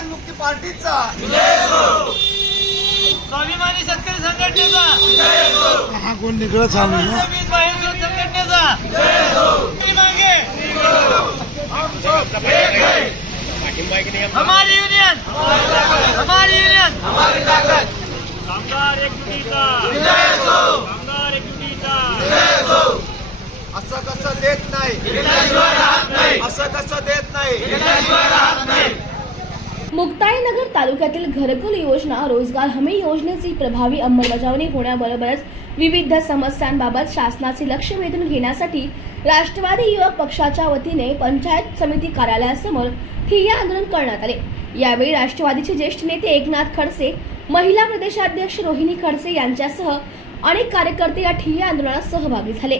महाराष्ट्र मुक्ती पार्टीचा, स्वाभिमानी शेतकरी संघटनेचा, हा कोण निघळत चालू ना संघटनेचा हमारी यूनियन, हमारी यूनियन, हमारी ताकत, कामगार एकजुटीचा, कामगार एकजुटीचा, असं कसं देत नाही, असं कसं देत नाही. मुक्ताईनगर तालुक्यातील घरकुल योजना, रोजगार हमी योजनेची प्रभावी अंमलबजावणी होण्याबरोबरच विविध समस्यांबाबत शासनाचे लक्ष वेधून घेण्यासाठी राष्ट्रवादी युवक पक्षाच्या वतीने पंचायत समिती कार्यालयासमोर ठिय्या आंदोलन करण्यात आले. यावेळी राष्ट्रवादीचे ज्येष्ठ नेते एकनाथ खडसे, महिला प्रदेशाध्यक्ष रोहिणी खडसे यांच्यासह अनेक कार्यकर्ते या ठिय्या आंदोलनात सहभागी झाले.